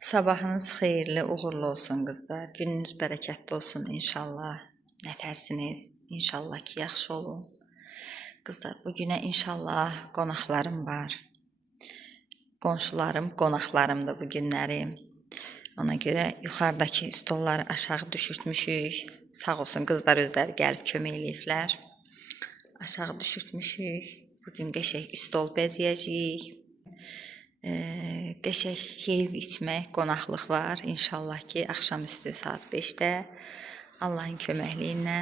Sabahınız xeyirli, uğurlu olsun qızlar. Gününüz bərəkətli olsun inşallah. Nətərsiniz? İnşallah ki, yaxşı olun. Qızlar, bu günə inşallah qonaqlarım var. Qonşularım, qonaqlarımdır bu günlərim. Ona görə yuxarıdakı stolları aşağı düşürtmüşük. Sağ olsun qızlar özləri gəlib kömək eləyiblər. Aşağı düşürtmüşük. Bugün qəşəng stol bəzəyəcəyik. Qəşəng yeyib içmək, qonaqlıq var. İnşallah ki, axşamüstü saat 5-də Allahın köməkliyi ilə.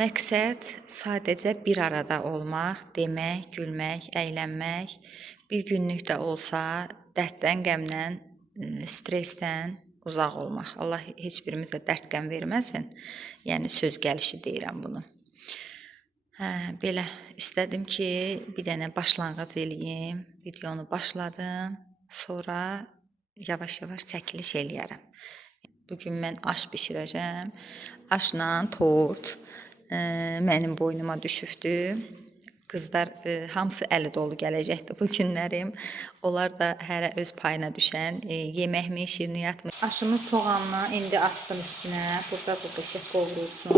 Məqsəd sadəcə bir arada olmaq, demək, gülmək, əylənmək, bir günlük də olsa dərddən, qəmdən, stressdən uzaq olmaq. Allah heç birimizə dərd qəm verməsin. Yəni söz gəlişi deyirəm bunu. Belə istədim ki, bir dənə başlanğıc eləyim. Videonu başladım. Sonra yavaş-yavaş çəkiliş eləyərəm. Bugün mən aş bişirəcəm. Aşla tort mənim boynuma düşübdür. Qızlar hamısı əli dolu gələcəkdir bu günlərim. Onlar da hərə öz payına düşən yeməkmi, şirniyyatmı. Aşımın soğanını indi astım üstünə. Burada bu qəşəng qovrulsun.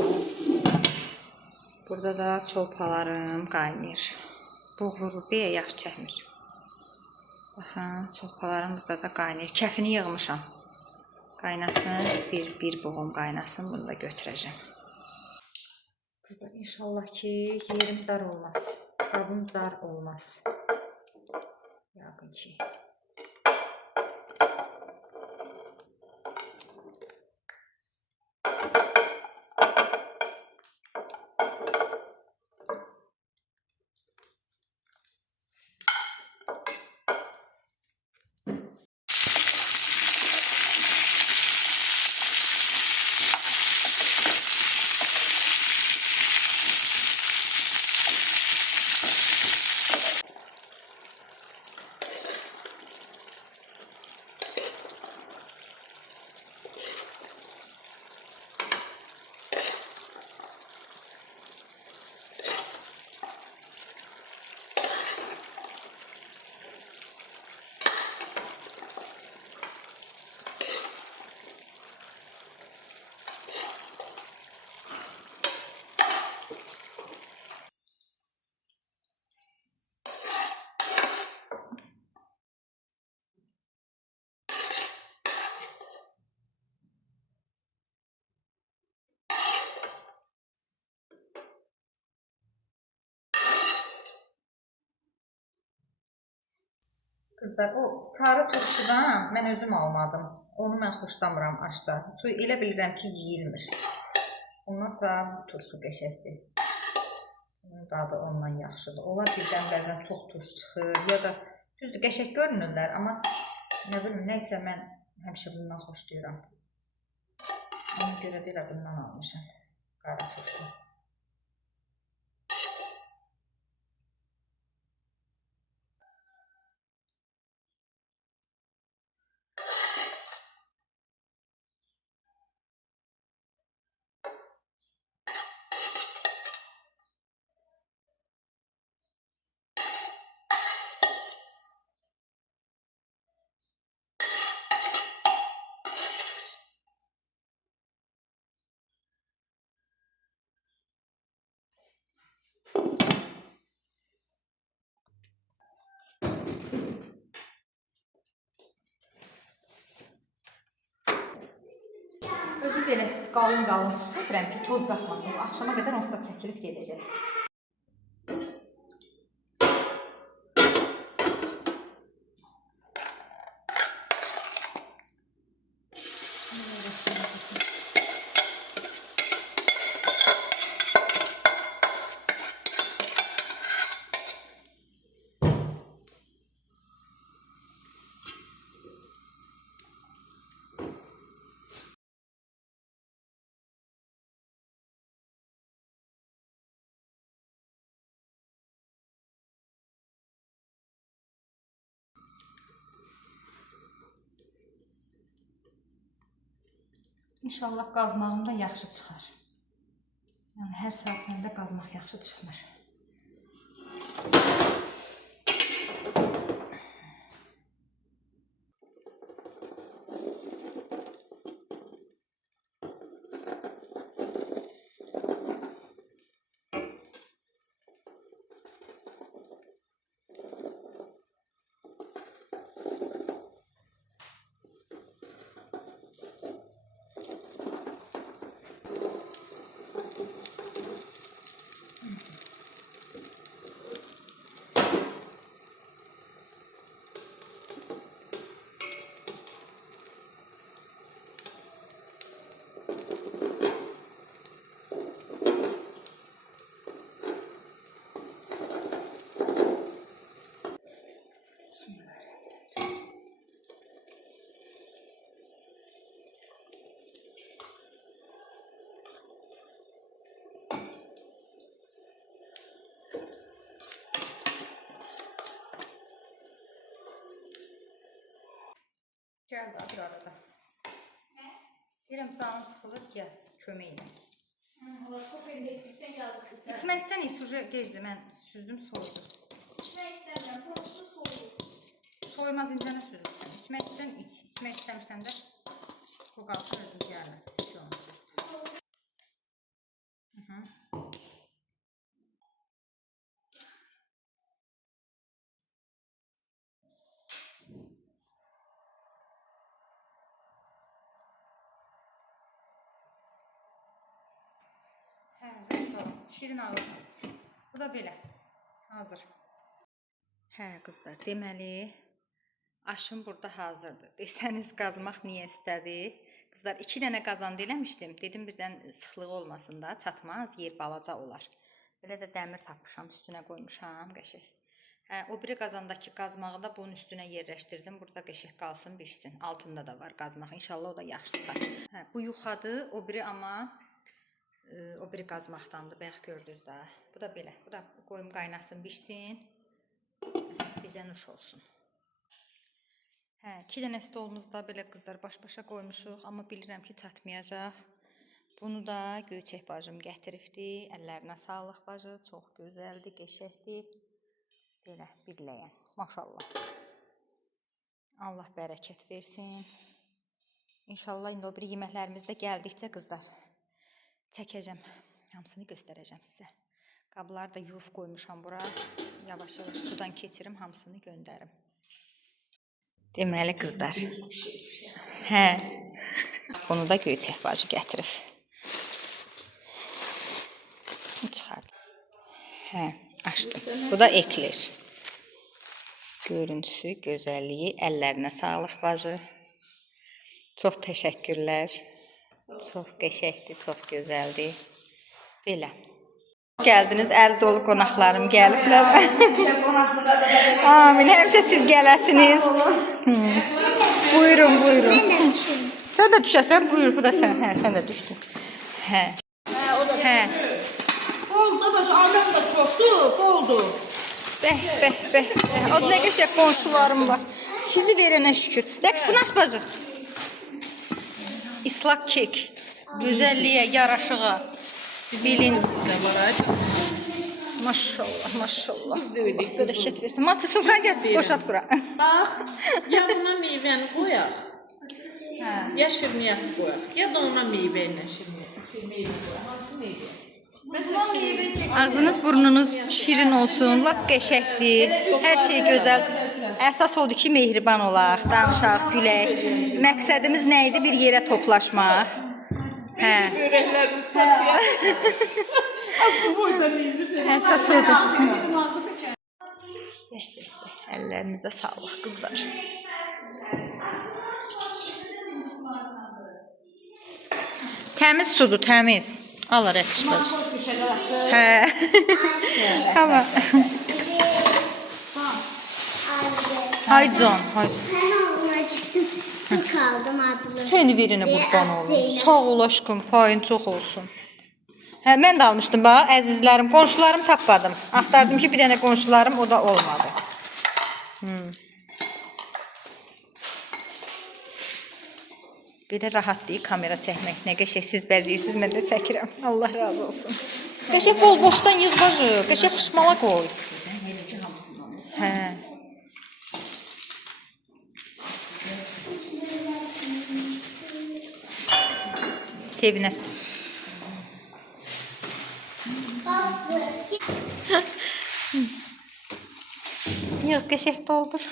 Burada da çolpalarım qaynayır. Boğulur deyə yaxşı çəkmir. Baxın, çolpalarım burada da qaynayır. Kəfini yığmışam. Qaynasın, bir boğum qaynasın. Bunu da götürəcəm. Qızlar, inşallah ki, yerim dar olmaz. Qabım dar olmaz. Yaqın ki. Qızlar, o sarı turşudan mən özüm almadım. Onu mən xoşlamıram aşda. Elə bilirəm ki, yeyilmir. Ondan sonra bu turşu qəşəkdir. Onun dadı ondan yaxşıdır. Onlar birdən bəzən çox turş çıxır. Ya da düzdür, qəşək görünürlər. Amma nə bilim, nəysə mən həmişə bundan xoşlayıram. Ona görə də elə bundan almışam. Qara turşu. Özü belə qalın su səpirəm ki, toz baxmasın. Axşama qədər onsuz da çəkilib gedəcək. İnşallah qazmağım da yaxşı çıxar. Yəni hər saat məndə qazmaq yaxşı çıxmır. Gəl də bir arada. Deyirəm canım sıxılır, gəl kömək elə. İçməzsən iç, gecdir, mən süzdüm, soyudu. İçmək istəmirəm, prosto soyuq. Soymaz incənə süzürsən. İçmək istəsən iç, içmək istəmirsən də o qalsın özüm gəlmə. Hiç olmaz. Hə, vəssalam. Şirin alır. Bu da belə. Hazır. Hə, qızlar, deməli aşım burada hazırdır. Desəniz qazmaq niyə üstədir? Qızlar, 2 dənə qazanda eləmişdim. Dedim birdən sıxlığı olmasın da, çatmaz, yer balaca olar. Belə də dəmir tapmışam, üstünə qoymuşam, qəşəng. Hə, o biri qazandakı qazmağı da bunun üstünə yerləşdirdim. Burada qəşəng qalsın, pişsin. Altında da var qazmaq. İnşallah o da yaxşı çıxar. Hə, bu yuxadır, o biri amma o biri qazmaqdandır. Bayaq gördünüz də. Bu da belə. Bu da qoyum qaynasın, pişsin. Bizə nuş olsun. Hə, 2 dənə stolumuzda belə qızlar baş-başa qoymuşuq, amma bilirəm ki, çatmayacaq. Bunu da Göyçək bacım gətiribdi. Əllərinə sağlıq bacı, çox gözəldir, qəşəngdir. Belə birləyən, maşallah. Allah bərəkət versin. İnşallah indi o biri yeməklərimiz də gəldikcə qızlar çəkəcəm. Hamısını göstərəcəm sizə. Qabları da yuf qoymuşam bura. Yavaş-yavaş sudan keçirim, hamısını göndərim. Deməli qızlar. Hə. Bunu da Göyçək bacı gətirib. Çıxar. Hə, açdım. Bu da ekler. Görüntüsü, gözəlliyi, əllərinə sağlıq bacı. Çox təşəkkürlər. Çox qəşəngdir, çox gözəldir. Belə. Gəldiniz, əl dolu qonaqlarım gəliblər. Amin, həmişə siz gələsiniz. Buyurun, buyurun. Mən də düşürüm. Sən də düşəsən, buyur, bu da sən. Hə, sən də düşdün. Hə. O da. Hə. Boldu başı, adam da çoxdur, boldu. Bəh, bəh, bəh. O nə qəşəng qonşularım var. Sizi verənə şükür. Rəqs, bunu aç bacı. İslaq kek. Gözəlliyə, yaraşığa. Bilinç. Maşallah, maşallah. Bərəkət versin. Matı sumkan gətir, boşalt bura. Bax, ya buna meyvəni qoyaq, ya şirniyyat qoyaq, ya da ona meyvə ilə şirniyyat qoyaq. Hansı meyvə? Ağzınız, burnunuz şirin olsun, lap qəşəkdir, hər şey gözəl. Əsas odur ki, mehriban olaq, danışaq, gülək. Məqsədimiz nə idi? Bir yerə toplaşmaq. Hə. Görəklərimiz qatıyaq. Bu boyda meyvə. Əsas odur. Əllərinizə sağlıq, qızlar. Təmiz sudur, təmiz. Alır əkişmir. Hə. Tamam. Hay Can, hay. Mən olacaqdım. Sıxaldım adlı. Seni verine qurban olun. Sağ ol aşkım, payın çox olsun. Hə, mən də almışdım bax, əzizlərim, qonşularım tapmadım. Axtardım ki, bir dənə qonşularım, o da olmadı. Belə rahat deyil kamera çəkmək. Nə qəşək siz bəziyirsiniz, mən də çəkirəm. Allah razı olsun. Qəşək bol bostan yığ bacı, qəşək xışmala qoy. Hə. Sevinəsin. Yox, qəşək doldur.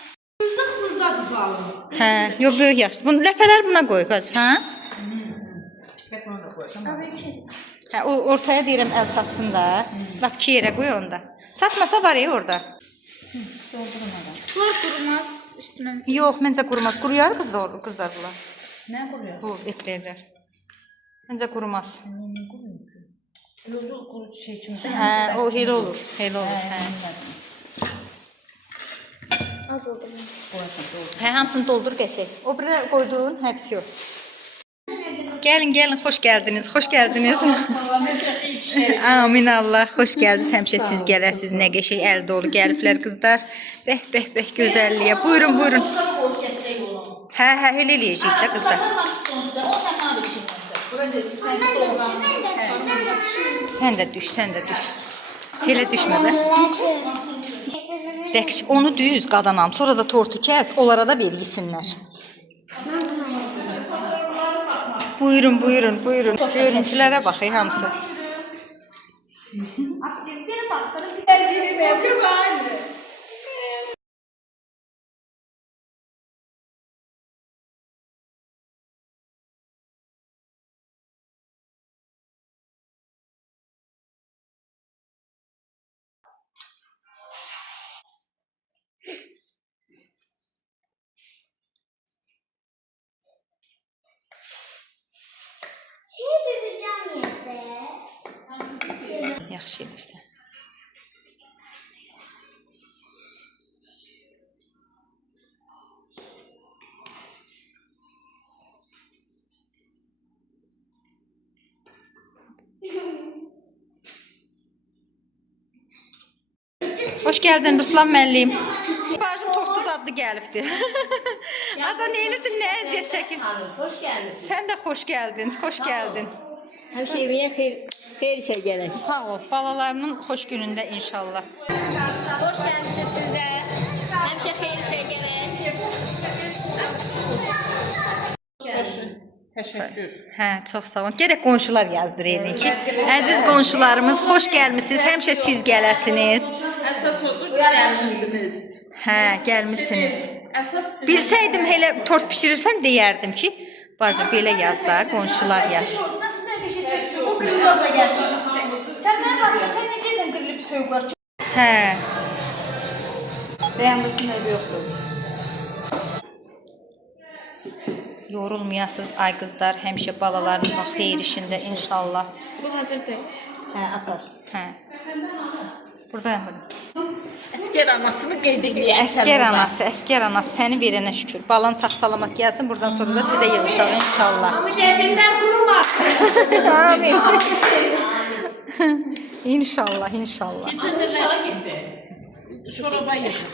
Burada düzalımız. Hə, yox, böyük yaxşı. Bunu ləpələr buna qoy, bacı, hə? Bunu da qoyacam. Hə, o ortaya deyirəm əl çatsın da. Lap ki yerə qoy onda. Çatmasa var ya orada. Doldurun adam. Bunlar qurumaz üstünə. Yox, məncə qurumaz. Quruyar qızlar bunlar. Nə quruyor? Bu eklerlər. Məncə qurumaz. Özü qurucu şey üçün də. Hə, o elə olur. Elə olur. Hə. Az oldu. Hə, hamısını doldur qəşək. O birə qoydun, hepsi yox. Gəlin, gəlin, xoş gəldiniz. Xoş gəldiniz. Salam, Amin Allah, xoş gəldiniz. Həmişə siz gələsiniz. Nə qəşək əl dolu gəliblər qızlar. Bəh, bəh, bəh, gözəlliyə. Buyurun, buyurun. Hə, elə eləyəcəyik də qızlar. O sən nə düşünürsən? Bura deyil, sən doğran. Sən də düş. Elə düşmə də. Rəqs, onu düz qadanam, sonra da tortu kəs, onlara da ver yesinlər. Buyurun. Görüntülərə bax, hamısı. Yaxşı edirsən. Hoş geldin Ruslan müəllim. Bacım tortuz adlı gəlibdi. Ada nə edirdin, nə əziyyət çəkir? Hoş geldiniz. Sən də xoş gəldin. Həmişə evinə xeyir şey gələk. Sağ ol, balalarının xoş günündə inşallah. Hoş geldiniz siz də. Həmişə xeyir şey gələk. Təşəkkür. Hə, çox sağ olun. Gərək qonşular yazdırın ki, əziz qonşularımız, xoş gəlmisiniz. Həmişə siz gələsiniz. Əsas odur gəlmisiniz. Hə, gəlmisiniz. Əsas siz. Bilsəydim elə tort bişirirsən deyərdim ki, bacım belə yaz da, qonşular yaz. Nasıl da bir şey çəksin? O qırmızı da gəlsin. Sən mənə baxsan, sən nə deyirsən dirilib toyuqlar? Hə. Bəyənməsin evi yoxdur. Yorulmayasınız ay qızlar, həmişə balalarınızın xeyir işində inşallah. Bu hazırdır. Hə, apar. Hə. Buradayım budur. Əskər anasını qeyd eləyəsən. Əskər anası səni verənə şükür. Balan sağ-salamat gəlsin, buradan sonra da sizə yığışaq inşallah. Dəqindən durma. Amin. İnşallah. Keçən dəfə şoraba yedim.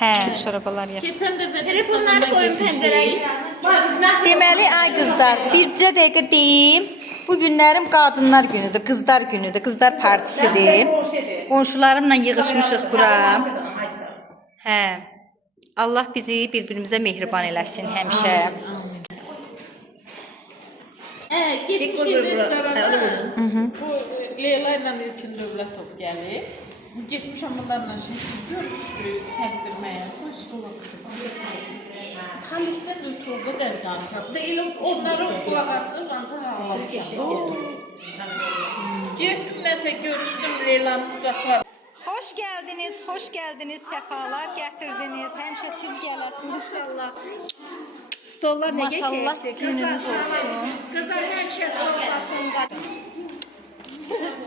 Hə, şorabalar yap. Keçən dəfə Telefonları qoyun pəncərəyə. Deməli ay qızlar, bircə dəqiqə deyim. Bu günlərim qadınlar günüdür, qızlar günüdür, qızlar partisidir. Qonşularımla yığışmışıq bura. Hə. Allah bizi bir-birimizə mehriban eləsin həmişə. Getmişik restorana. Bu Leyla ilə İlkin Dövlətov gəlir. Getmişəm bunlarla görüş çəkdirməyə. Bu stolu qızım. Xalikdən ötürüb qədər danışıb. Da elə onların qulağası məncə ağlamışam. Getdim nəsə görüşdüm Leylanın qucaqları. Hoş gəldiniz, səfalar gətirdiniz. Həmişə siz gələsiniz inşallah. Stollar nə Maşallah gününüz olsun. Qızlar həmişə stollaşında.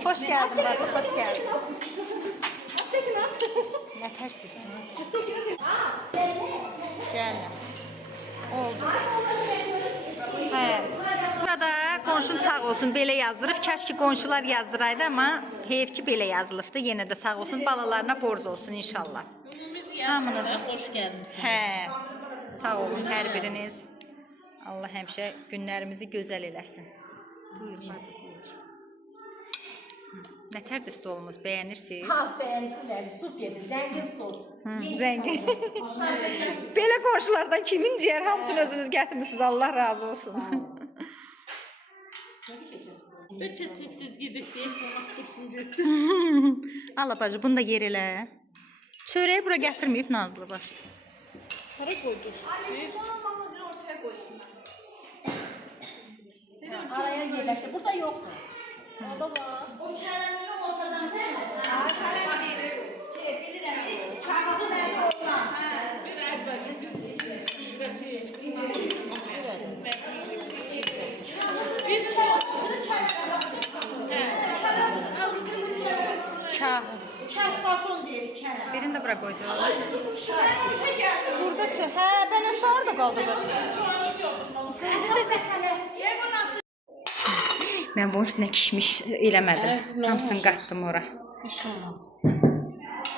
Xoş gəldin bacı, xoş gəldin. Nə tərsizsiniz? Gəlin. Oldu. Hə. Burada qonşum sağ olsun belə yazdırıb. Kəşki qonşular yazdıraydı amma heyf ki belə yazılıbdı. Yenə də sağ olsun. Balalarına borc olsun inşallah. Hamınıza xoş gəlmisiniz. Hə. Sağ olun hər biriniz. Allah həmişə günlərimizi gözəl eləsin. Buyur bacı, buyur. Nətərdir stolumuz, bəyənirsiniz? Halk bəyənsizlər, super, zəngin stol. Zəngin. Belə qonşulardan kimin ciyər, hamısını özünüz gətirmişsiniz, Allah razı olsun. Bəlkə tez-tez gedib deyək, qonaq dursun getsin. Allah bacı, bunu da yer elə. Çörəyi bura gətirməyib Nazlı baş. Hara qoydunuz? Araya yerləşdir. Burada yoxdur. Orada var. O çələmini ortadan değil mi? Çələm deyil. Bilirəm ki, çağızı nədir ondan? Bir əvvəl Çərtfason deyirik çələm. Birini də bura qoydu. Bənövşə gəldi. Burada hə, bənövşə orada qaldı bu. Əsas məsələ. Yəqin aslı. Mən bunun üstünə kişmiş eləmədim. Evet, normal. Hamısını qatdım ora. Heç olmaz.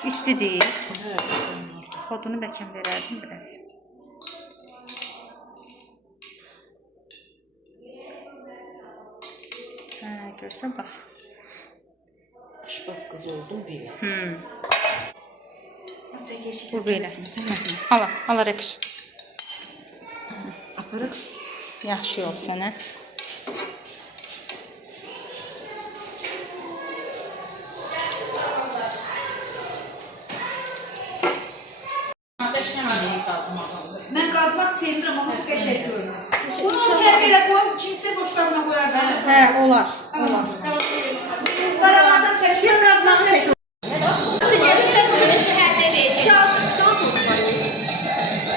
İstidir. Evet. Xodunu bəlkə verərdim biraz. Hə, görsən bax. Aşpaz qızı oldum belə. Bu belə. Ala, ala rəqş. Aparıq. Yaxşı yol sənə. Mən qazmaq sevmirəm, amma bu qəşəng görünür. Bunu tərbiyə qoyum, kimsə boşqabına qoyar da. Hə, olar. Olar. Qaralardan çəkir, qazmağı çəkir.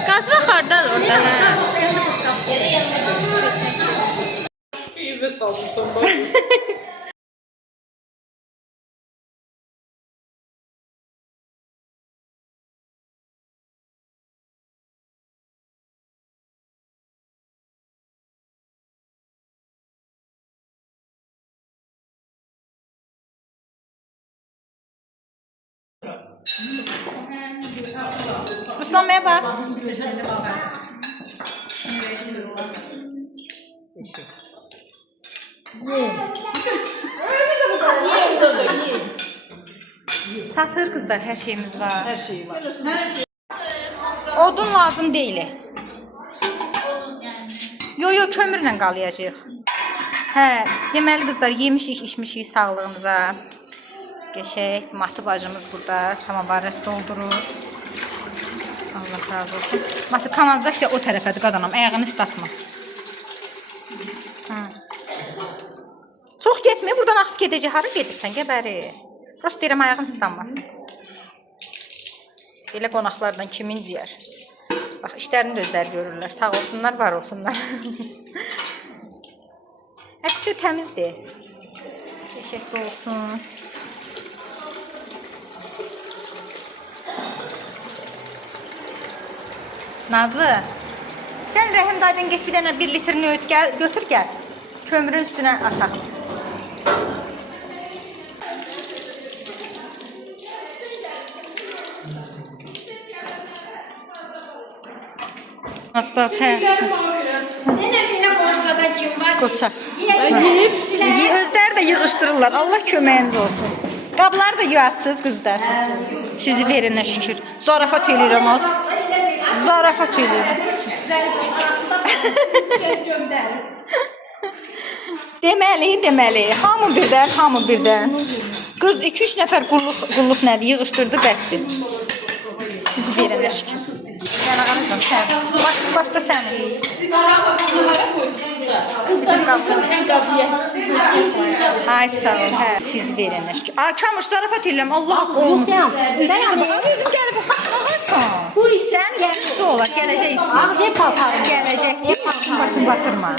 Qazma hardadır orada? İvə salmışsan bax. Ruslan bəyə bax. Çatır qızlar, hər şeyimiz var. Hər şey var. Odun lazım deyil. Yo, kömürlə qalayacaq. Hə, deməli qızlar, yemişik, içmişik sağlığımıza. Qəşəng, Matı bacımız burada samavarı doldurur. Allah razı olsun. Matı, kanalizasiya o tərəfədir qadanam, ayağını ıslatma. Çox getmə, buradan axıb gedəcək. Hara gedirsən, gəbəri. Prost deyirəm, ayağın ıslanmasın. Belə qonaqlardan kimin ciyər? Bax, işlərini də özləri görürlər. Sağ olsunlar, var olsunlar. Hepsi təmizdir. Qəşəng olsun. Nazlı, sən Rəhim dayıdan get bir dənə 1 litrini öt gəl, götür gəl. Kömürün üstünə ataq. Asbab, hə. Nene belə borçladan kim var? Qoçaq. Özləri də yığışdırırlar. Allah köməyiniz olsun. Qabları da yuyasınız qızlar. Sizi verinə şükür. Zarafat eləyirəm az. Zarafat eləyirəm. Deməli. Hamı birdən. Qız 2-3 nəfər qulluq nədir yığışdırdı, bəsdir. Sizi verinə şükür. Yəni anladım, sən. Başda sənin. Ay sağ ol, hə. Siz verin. Kamuş zarafat eləyəm, Allah qoyun. Üzüyordum, özüm gəlib baxarsan. Sən üstün su olar, gələcək istəyir. Ağzıya paltarım. Gələcək, başını batırma.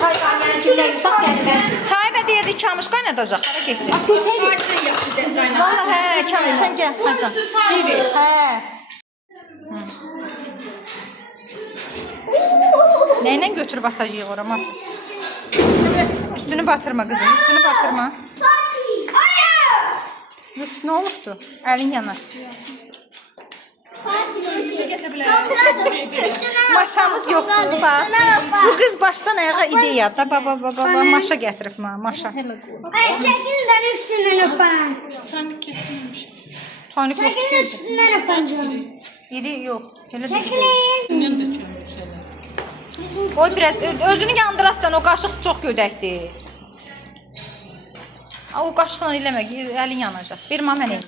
Çay qaynayın kimlər yüksək gəlir. Çay və deyirdi Kamuş qaynadacaq, hara getdi? Keçək. Valla hə, Kamuş sən gəl, hacan. Hə. Nəylə götürüb atacağıq ora, Mat? Üstünü batırma qızım, üstünü batırma. Nə olubdu? Əlin yanar. Maşamız yoxdur, bax. Bu qız başdan ayağa ideyadır. Baba, maşa gətirib maşa. Ay çəkil də üstündən öpən. Çaynik Çəkil yoxdur. üstündən öpən canım. İri yox. Elə deyil. Çəkilin. Oy biraz özünü yandırarsan o qaşıq çox gödəkdir. O qaşıqla eləmə, əlin yanacaq. Bir mən eləyim.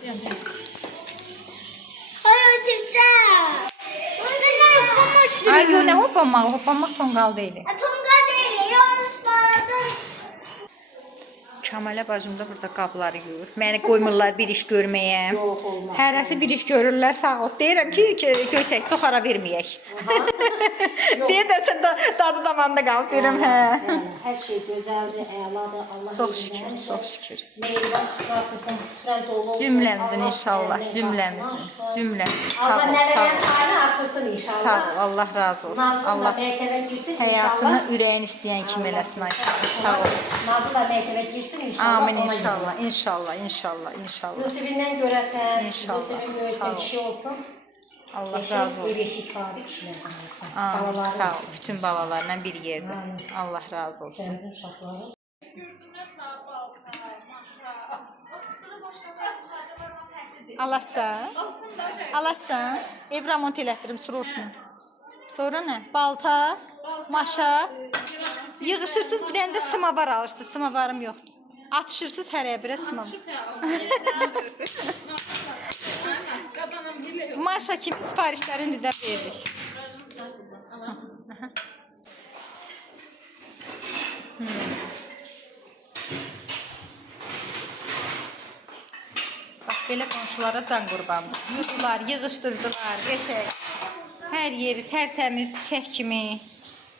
Ay ötürcəm. Üstündən öpənmiş. Ay yox, nə hoppanmaq tonqal deyil. Tonqa deyil, yalnız bağladım. Kamalə bacım da burada qabları yuyur. Məni qoymurlar bir iş görməyə. Hərəsi bir iş görürlər, sağ ol. Deyirəm ki, göçək, çox ara verməyək. Deyir də sən dadı damanda qal, deyirəm, hə. Hər şey gözəldir, əladır. Allah Çox şükür, çox şükür. meyvə açılsın, süfrən dolu olsun. Cümləmizin Allah inşallah, sağlıqla cümləmizin, bağışlasın. cümləmizin. Sağ Allah ol, sağ nəvələrin ol. sayını artırsın inşallah. Sağ ol, Allah razı olsun. Nazlı da Allah məktəbə girsin həyatını inşallah. ürəyin istəyən kimi eləsin ay. Sağ ol. Nazlı da məktəbə girsin inşallah. Amin ona inşallah, görə. inşallah. Nəsibindən görəsən, İnşallah. Nəsibin Sağ böyüsün, ol. kişi olsun. Allah razı olsun. Ev eşi sahibi kişilərdən olsun. Amin. Balaları Sağ ol. olsun. Bütün balalarla bir yerdə. Amin. Allah razı olsun. Səmizin uşaqları. Alasan? Alasan? Ev remont elətdirim, sroşnu. Sonra nə? Balta, maşa. Yığışırsınız, bir dənə də sımavar alırsınız. Sımavarım yoxdur. Atışırsınız hərəyə birə sımavar. Maşa kimi sifarişlərini də veririk. Bax, belə qonşulara can qurbandır. Yudular, yığışdırdılar, qəşəng. Hər yeri tərtəmiz, çiçək kimi.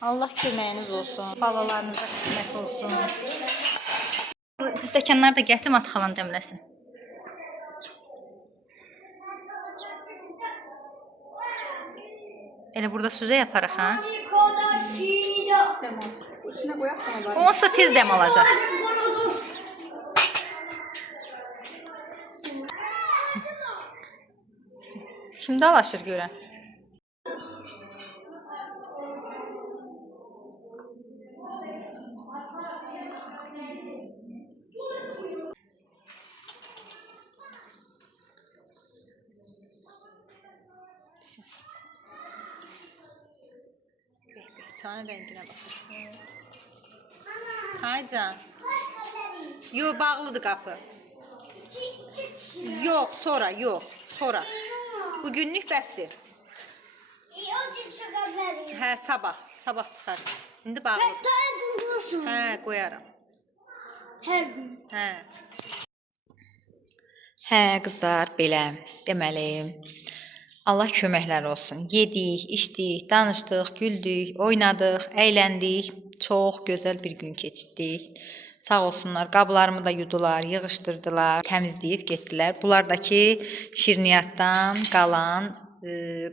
Allah köməyiniz olsun. Balalarınıza qismət olsun. Stəkanlar da gətim at xalan dəmləsin. Elə burada süzə yaparıq, ha? Olsa tez dəm alacaq. Şimdi alaşır görən. Sana rənginə bax. Haycan. Yox, bağlıdır qapı. Yox, sonra, yox, sonra. Bugünlük bəsdir. O cip çıqa bilər. Hə, sabah çıxar. İndi bağlıdır. Hər gün qoşun. Hə, qoyaram. Hər gün. Hə. Hə, qızlar, belə. Deməli, Allah köməklər olsun. Yedik, içdik, danışdıq, güldük, oynadıq, əyləndik. Çox gözəl bir gün keçirdik. Sağ olsunlar, qablarımı da yudular, yığışdırdılar, təmizləyib getdilər. Bunlardakı şirniyyatdan qalan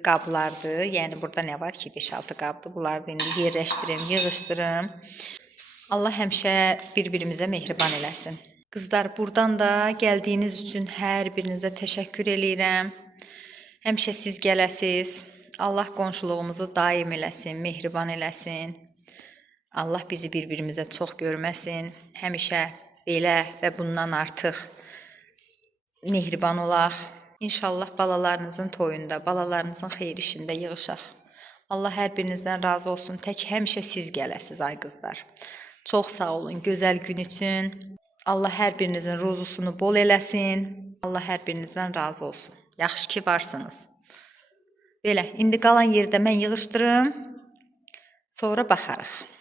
qablardır. Yəni burada nə var ki, 5-6 qabdır. Bunları da indi yerləşdirim, yığışdırım. Allah həmişə bir-birimizə mehriban eləsin. Qızlar, buradan da gəldiyiniz üçün hər birinizə təşəkkür eləyirəm. Həmişə siz gələsiz. Allah qonşuluğumuzu daim eləsin, mehriban eləsin. Allah bizi bir-birimizə çox görməsin. Həmişə belə və bundan artıq mehriban olaq. İnşallah balalarınızın toyunda, balalarınızın xeyir işində yığışaq. Allah hər birinizdən razı olsun. Tək həmişə siz gələsiz, ay qızlar. Çox sağ olun gözəl gün üçün. Allah hər birinizin ruzusunu bol eləsin. Allah hər birinizdən razı olsun. Yaxşı ki varsınız. Belə, indi qalan yerdə mən yığışdırım. Sonra baxarıq.